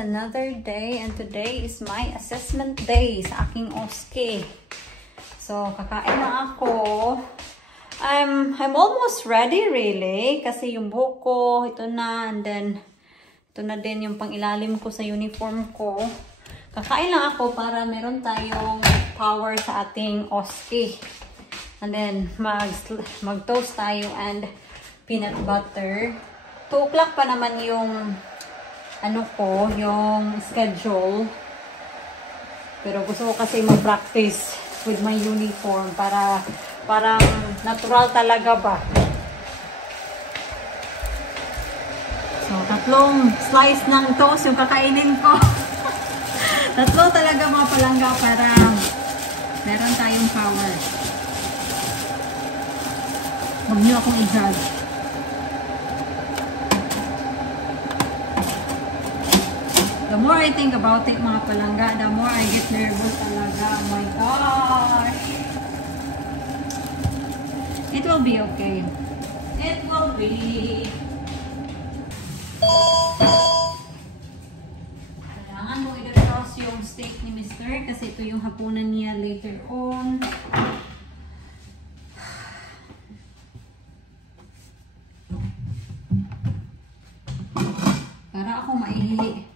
another day and today is my assessment day sa aking OSCE. So, kakain na ako. I'm almost ready really kasi yung buhok ko, ito na, and then ito na din yung pangilalim ko sa uniform ko. Kakain lang ako para meron tayong power sa ating OSCE. And then, mag-toast tayo and peanut butter. 2 o'clock pa naman yung yung schedule. Pero gusto ko kasi mag-practice with my uniform para parang natural talaga ba. So, 3 slice ng toast yung kakainin ko. 3 talaga mga palangga para meron tayong power. Huwag niyo akong i-judge. The more I think about it, mga palangga, the more I get nervous talaga. Oh my gosh! It will be okay. It will be. Kailangan mo i-toss yung steak ni Mr. kasi ito yung hapunan niya later on. Para ako maihihi.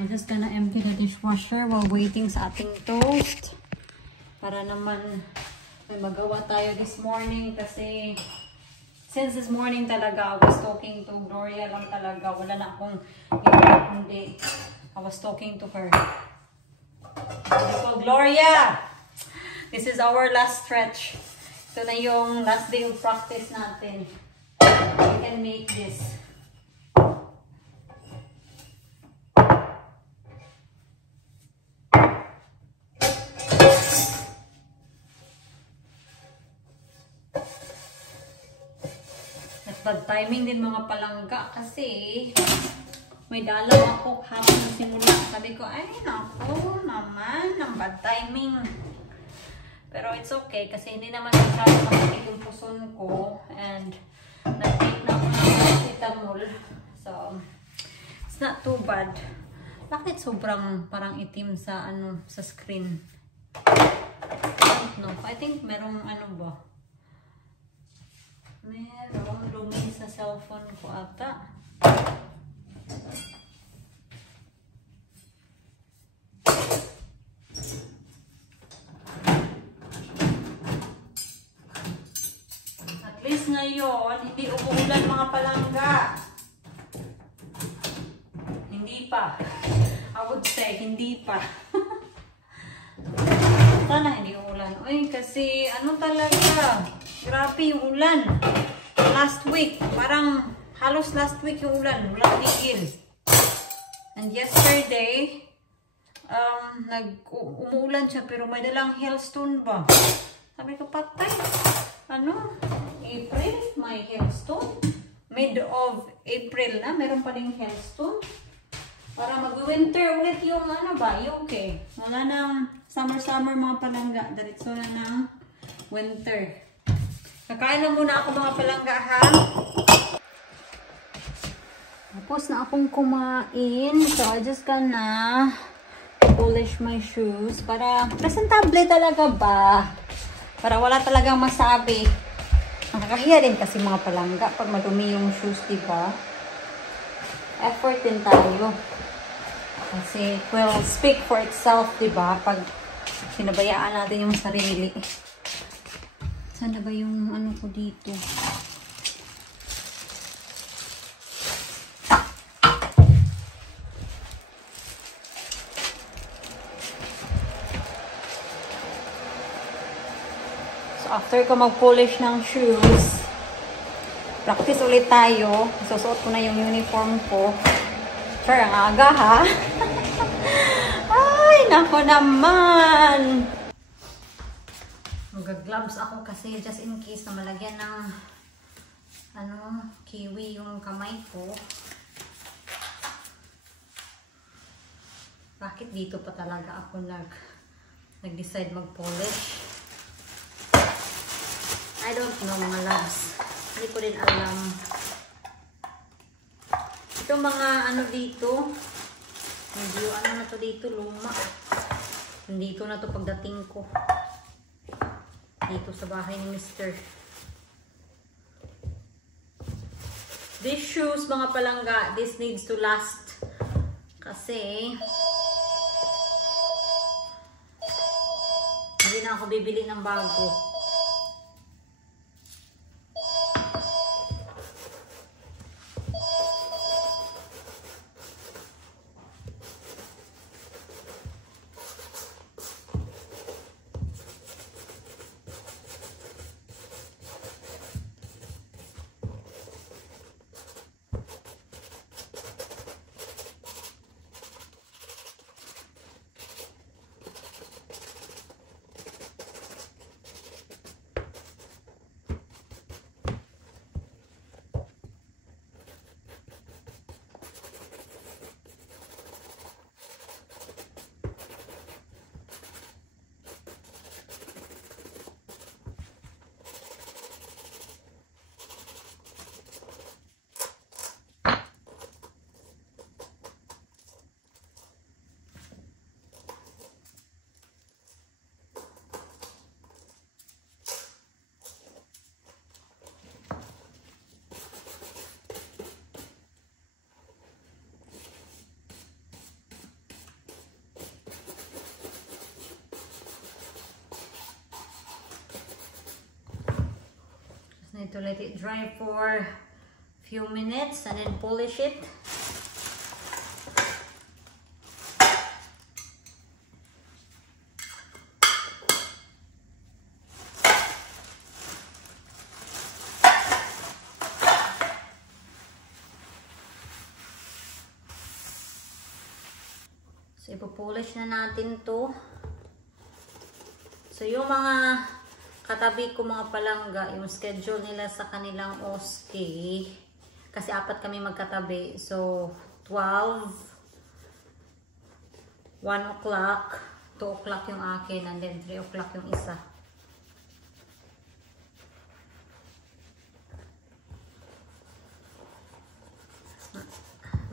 I'm just gonna empty the dishwasher while waiting sa ating toast. Para naman may magawa tayo this morning kasi since this morning talaga I was talking to Gloria lang talaga. Wala na akong hindi. I was talking to her. So, Gloria! This is our last stretch. Ito na yung last day of practice natin. We can make this. At bad timing din mga palangga kasi may dalaw ako hapon na simula. Sabi ko, ay naku naman, ang bad timing. Pero it's okay kasi hindi naman masyado makikita yung puson ko and nag-take na ako ng paracetamol. So, it's not too bad. Bakit sobrang parang itim sa sa screen? I don't know. I think merong ba? Merong dumi sa cellphone ko ata. Ngayon, hindi umuulan mga palangga. Hindi pa. I would say, hindi pa. Sana hindi umuulan. Uy, kasi talaga. Grabe yung ulan. Last week, parang halos last week yung ulan. Walang tigil. And yesterday, umuulan siya pero may dalang hailstone ba? Sabi ko, patay. April, may hailstone. Mid of April na, meron pa rin hailstone. Para mag-winter ulit yung UK. Wala nang summer mga palangga. Diretso na ng winter. Kakain lang muna ako mga palangga ha. Tapos na akong kumain. So, I just gonna polish my shoes. Para presentable talaga ba? Para wala talagang masabi. Nakakahiya din kasi mga palangga pag madumi yung shoes, diba? Effort din tayo. Kasi it will speak for itself, diba? Pag sinabayaan natin yung sarili. Sana ba yung ko dito? After ko mag-polish ng shoes, practice ulit tayo. Susuot ko na yung uniform ko. Sure, ang aga ha. Ay, nako naman. Mag-gloves ako kasi just in case na malagyan ng kiwi yung kamay ko. Bakit dito pa talaga ako nag-decide mag-polish? I don't know mga loves. Hindi ko din alam. Ito mga ano dito. Hindi ano na to dito, luma. Dito na to pagdating ko. Dito sa bahay ni Mr. These shoes, mga palangga, this needs to last. Kasi hindi na ako bibili ng bago. Need to let it dry for a few minutes and then polish it. So ipo-polish na natin to. So yung mga katabi ko mga palangga, yung schedule nila sa kanilang OSK, kasi 4 kami magkatabi. So, 12, 1 o'clock, 2 o'clock yung akin, and then 3 o'clock yung isa.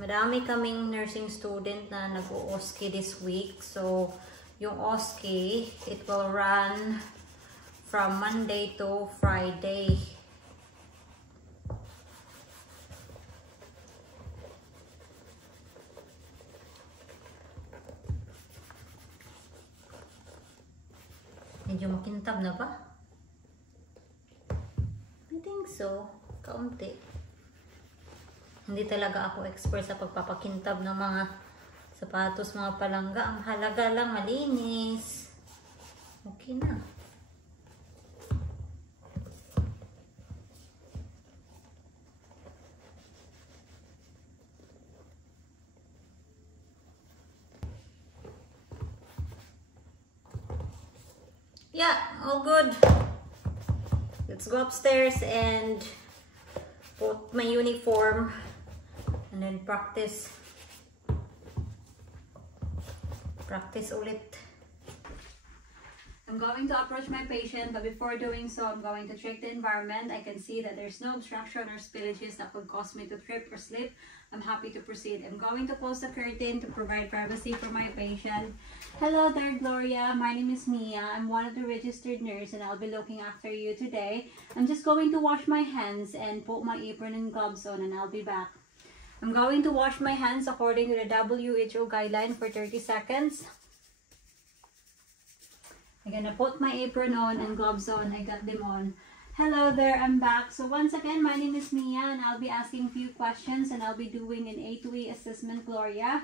Madami kaming nursing student na nag-OSK this week. So, yung OSK, it will run from Monday to Friday. Medyo makintab na ba? I think so. Kaunti. Hindi talaga ako expert sa pagpapakintab ng mga sapatos, mga palangga. Ang halaga lang malinis. Okay na. Yeah, all good. Let's go upstairs and put my uniform and then practice ulit. I'm going to approach my patient, but before doing so, I'm going to check the environment. I can see that there's no obstruction or spillages that could cause me to trip or slip. I'm happy to proceed. I'm going to close the curtain to provide privacy for my patient. Hello there, Gloria. My name is Mia. I'm one of the registered nurses, and I'll be looking after you today. I'm just going to wash my hands and put my apron and gloves on, and I'll be back. I'm going to wash my hands according to the WHO guideline for 30 seconds. I'm gonna put my apron on and gloves on. I got them on. Hello there, I'm back. So once again, my name is Mia, and I'll be asking a few questions, and I'll be doing an A2E assessment, Gloria.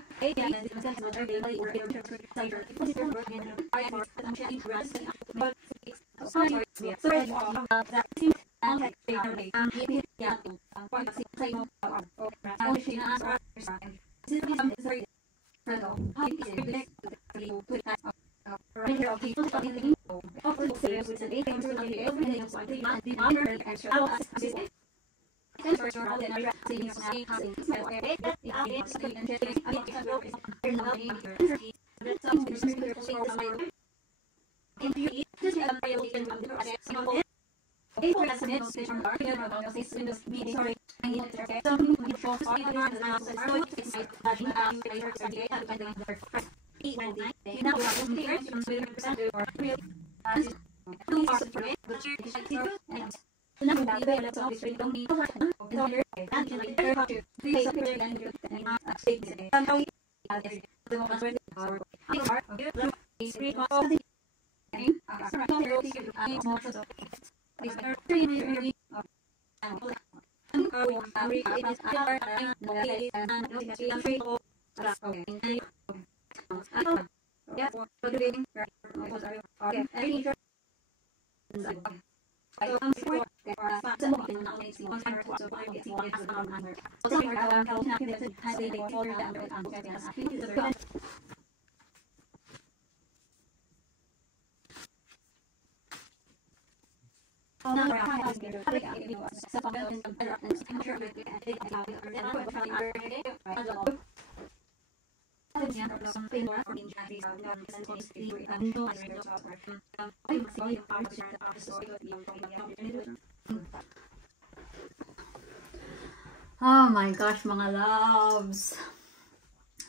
Oh my gosh, mga loves.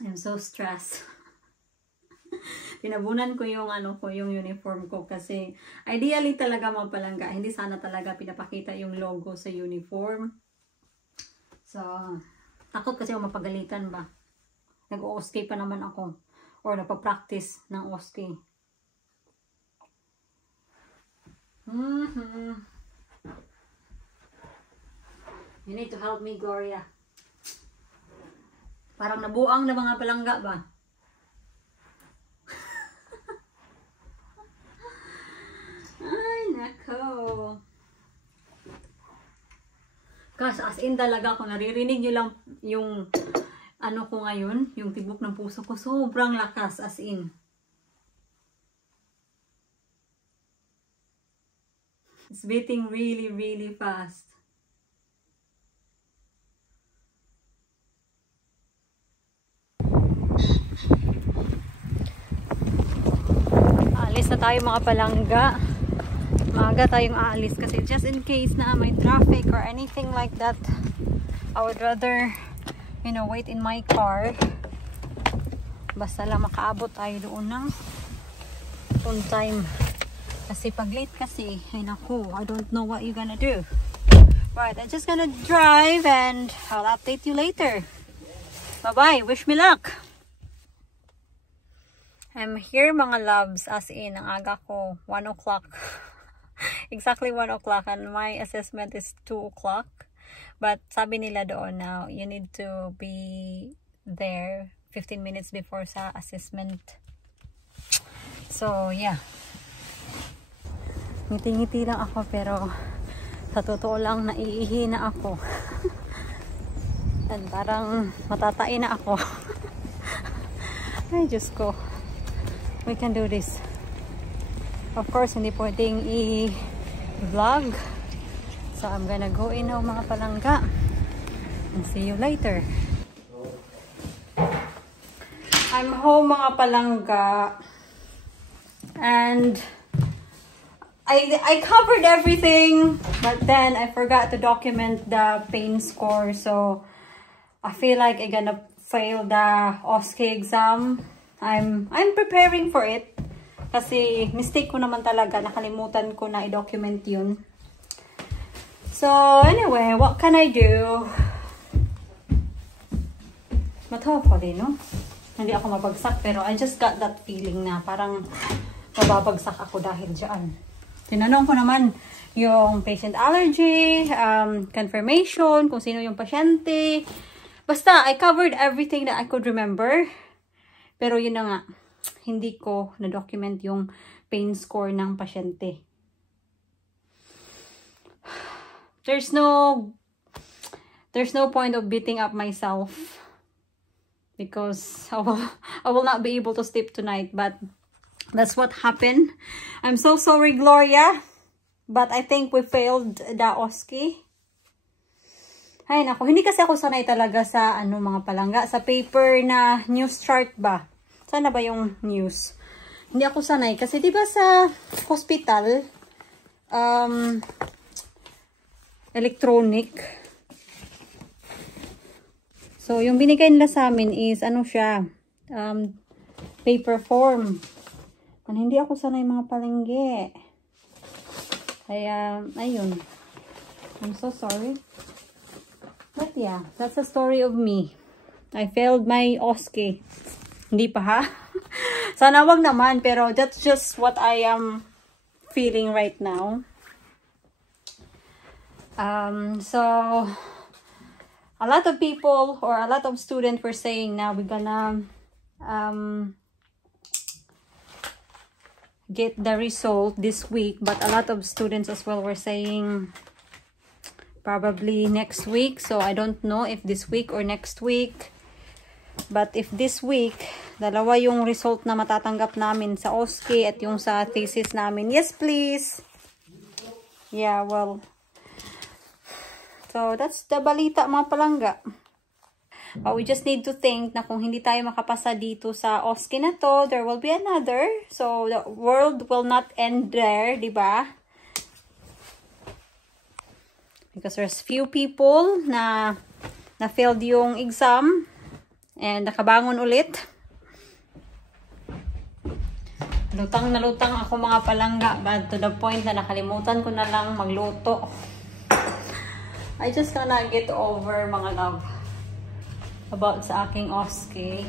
I'm so stressed. Pinabunan ko yung yung uniform ko kasi ideally talaga mga palangga, hindi sana talaga pinapakita yung logo sa uniform. So, takot kasi ako mapagalitan ba. Nag-OSK pa naman ako or nagpa-practice ng OSK. You need to help me, Gloria. Parang nabuang na mga palangga ba? Ay, nako. Gosh, as in talaga kung naririnig nyo lang yung ko ngayon, yung tibok ng puso ko, sobrang lakas as in. It's beating really, really fast. Alis na tayo mga palangga. Maaga tayong aalis kasi just in case na may traffic or anything like that, I would rather, wait in my car. Basta lang makaabot tayo doon ng on time. Kasi pag late kasi, ay naku, I don't know what you're gonna do. Right, I'm just gonna drive and I'll update you later. Bye-bye. Wish me luck. I'm here mga loves, as in, ang aga ko, 1 o'clock. Exactly 1 o'clock and my assessment is 2 o'clock. But sabi nila doon now, you need to be there 15 minutes before sa assessment. So, yeah. Ngiti-ngiti lang ako pero sa totoo lang naiihi na ako. And parang matatain na ako. Ay, Diyos ko. We can do this. Of course, hindi pwedeng i-vlog. So, I'm gonna go in now mga palangga. And see you later. I'm home mga palangga. And I covered everything. But then, I forgot to document the pain score. So, I feel like I'm gonna fail the OSCE exam. I'm preparing for it. Kasi mistake ko naman talaga. Nakalimutan ko na i-document yun. So, anyway, what can I do? Hopefully, no? Hindi ako mabagsak. Pero I just got that feeling na parang mababagsak ako dahil dyan. Tinanong ko naman yung patient allergy, confirmation, kung sino yung pasyente. Basta, I covered everything that I could remember. Pero yun na nga, hindi ko na-document yung pain score ng pasyente. There's no point of beating up myself because I will not be able to sleep tonight, but that's what happened. I'm so sorry, Gloria, but I think we failed the OSCE. Ay nako, hindi kasi ako sanay talaga sa mga palangga, sa paper na news chart ba? Sana ba yung news? Hindi ako sanay kasi 'di ba sa hospital electronic. So, yung binigay nila sa amin is, ano siya, paper form. And hindi ako sanay mga palengke. Kaya, ayun. I'm so sorry. But yeah, that's the story of me. I failed my OSCE. Hindi pa ha? Sana wag naman, pero that's just what I am feeling right now. So, a lot of people or a lot of students were saying now we're gonna get the result this week, but a lot of students as well were saying probably next week. So I don't know if this week or next week, but if this week, dalawa yung result na matatanggap namin sa OSCE at yung sa thesis namin. Yes, please. Yeah, well, so that's the balita mga palangga. But we just need to think na kung hindi tayo makapasa dito sa OSCE na to, there will be another. So the world will not end there, di ba? Because there's few people na failed yung exam and nakabangon ulit. Lutang na lutang ako mga palangga, but to the point na nakalimutan ko na lang magluto. I just cannot get over mga love about sa aking OSCE.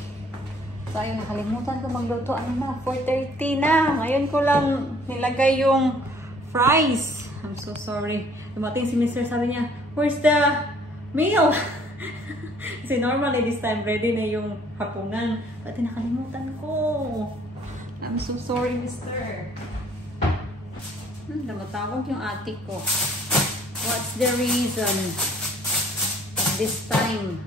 So ayun, nakalimutan ko magluto. Ano na, 4:30 na. Ngayon ko lang nilagay yung fries. I'm so sorry. Dumating si Mr. sabi niya, where's the meal? Kasi normally this time ready na yung hapunan. But nakalimutan ko. I'm so sorry, Mr. Namatawag yung ate ko. What's the reason this time?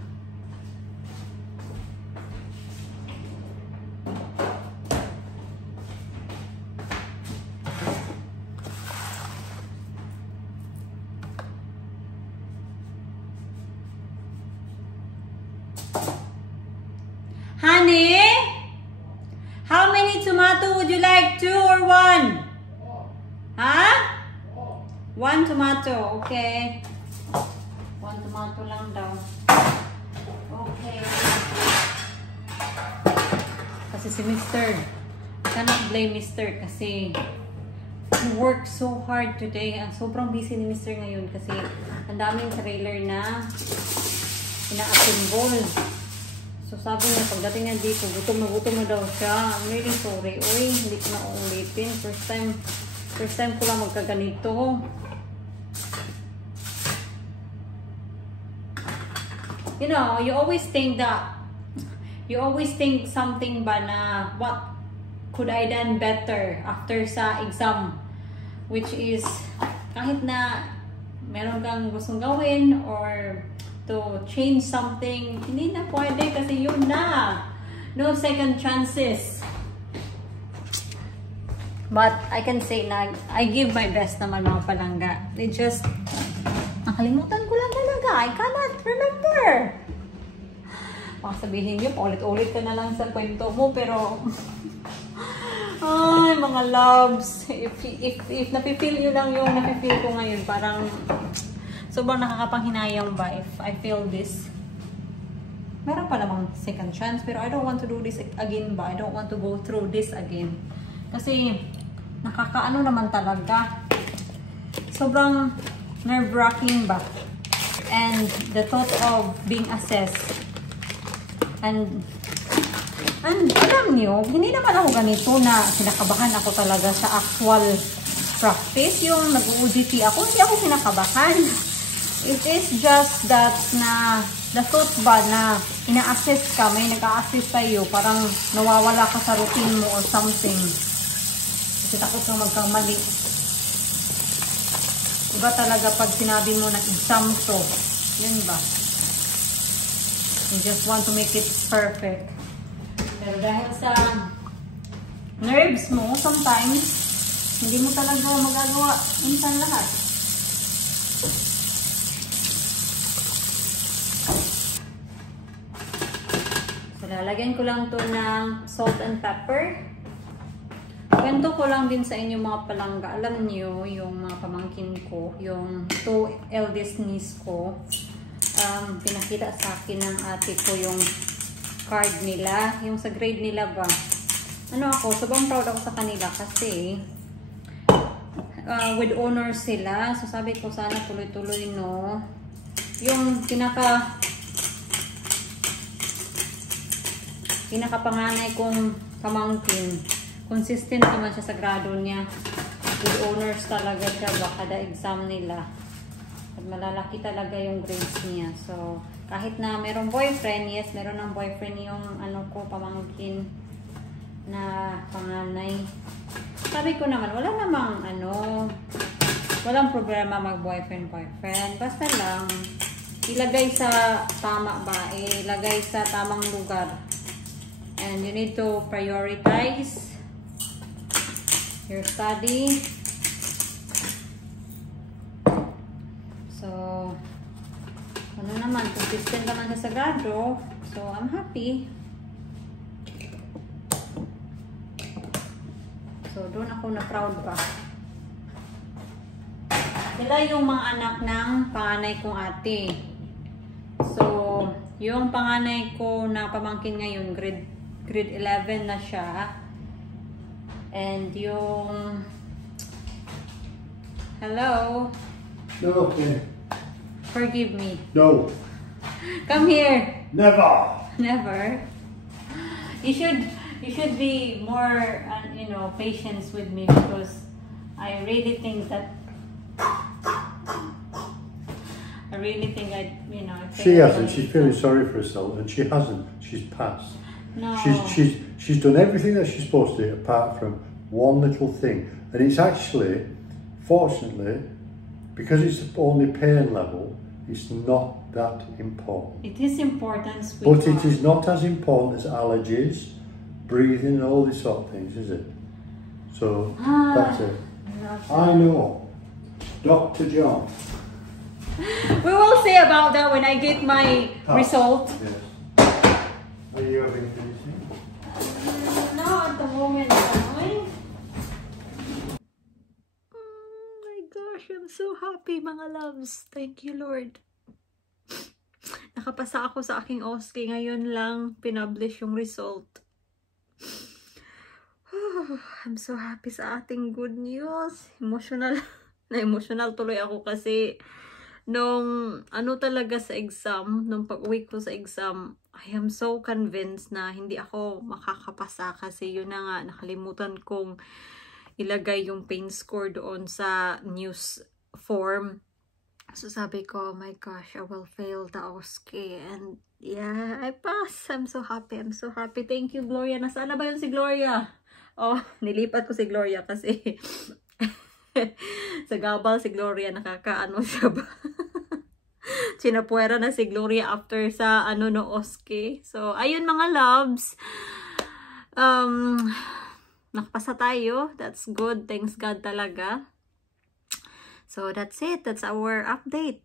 Honey, how many tomato would you like? 2 or 1? Huh? 1 tomato, okay. 1 tomato lang daw. Okay. Kasi si Mr. I cannot blame Mr. kasi he worked so hard today. Sobrang busy ni Mr. ngayon kasi ang daming trailer na ina-assemble. So sabi niya, pagdating niya dito, gutom na daw siya. I'm really sorry. Uy, hindi ko na uulitin. First time ko lang magkaganito. You know, you always think something ba na what could I done better after sa exam, which is kahit na meron kang gustong gawin or to change something, hindi na pwede kasi yun na. No second chances. But I can say na I give my best naman mga palangga. They just, nakalimutan ko lang talaga. I cannot remember. Baka sabihin nyo, paulit-ulit ka na lang sa kwento mo, pero ay, mga loves. If napipil nyo lang yung napipil ko ngayon, parang sobrang nakakapanghinayang ba if I feel this. Meron pa namang second chance, pero I don't want to do this again ba. I don't want to go through this again. Kasi nakakaano naman talaga. Sobrang nerve-wracking ba. And the thought of being assessed. And alam nyo, hindi naman ako ganito na kinakabahan ako talaga sa actual practice. Yung nag-UGT ako, hindi ako kinakabahan. It is just that na the thought ba na ina-assess ka, may nag-a-assess sa'yo, parang nawawala ka sa routine mo or something. Kasi takot kang magkamali. Iba talaga pag sinabi mo na exam to. Yun ba? You just want to make it perfect. Pero dahil sa nerves mo, sometimes, hindi mo talaga magagawa minsan lahat. So, lalagyan ko lang to ng salt and pepper. When Kwento ko lang din sa inyo mga palangga. Alam niyo, yung mga pamangkin ko, yung 2 eldest niece ko, pinakita sa akin ng ate ko yung card nila, yung sa grade nila ba. Ano ako, sobrang proud ako sa kanila kasi with honor sila. So sabi ko sana tuloy-tuloy, no. Yung pinakapanganay kong pamangkin, consistent naman siya sa grado niya. With honors talaga siya ba kada exam nila. At malalaki talaga yung grades niya. So, kahit na merong boyfriend, yes, meron ng boyfriend yung ano ko, pamangkin na panganay. Sabi ko naman, wala namang walang problema mag-boyfriend. Basta lang, ilagay sa tama ba, ilagay sa tamang lugar. And you need to prioritize your study. So, ano naman, consistent naman sa grado. So, I'm happy. So, doon ako na proud pa. Sila yung mga anak ng panganay kong ate. So, yung panganay ko na pamangkin ngayon, grade 11 na siya. And yung... Hello? No, okay. Forgive me. No. Come here. Never. Never. You should be more, patience with me because I really think that She hasn't. She's feeling sorry for herself, and she hasn't. She's passed. No. She's done everything that she's supposed to do, apart from one little thing, and it's actually, fortunately, because it's only pain level, it's not that important. It is important, sweetheart. But it is not as important as allergies, breathing, and all these sort of things, is it? So that's it. I know, Dr. John. We will see about that when I get my result. Yes. Are you having anything? No, at the moment. Oh my gosh, I'm so happy, mga loves. Thank you, Lord. Nakapasa ako sa aking OSCE. Ngayon lang pinublish yung result. I'm so happy sa ating good news. Na-emotional tuloy ako kasi nung talaga sa exam, nung pag-uwi ko sa exam, I am so convinced na hindi ako makakapasa kasi yun na nga, nakalimutan kong ilagay yung pain score doon sa news form. So sabi ko, oh my gosh, I will fail the OSCE. And yeah, I pass. I'm so happy. I'm so happy. Thank you, Gloria. Nasaan na ba yun si Gloria? Oh, nilipat ko si Gloria kasi sa gabal si Gloria, nakakaano siya ba? Sinapuera na si Gloria after sa no OSCE. So, ayun mga loves. Nakapasa tayo. That's good. Thanks God talaga. So, that's it. That's our update.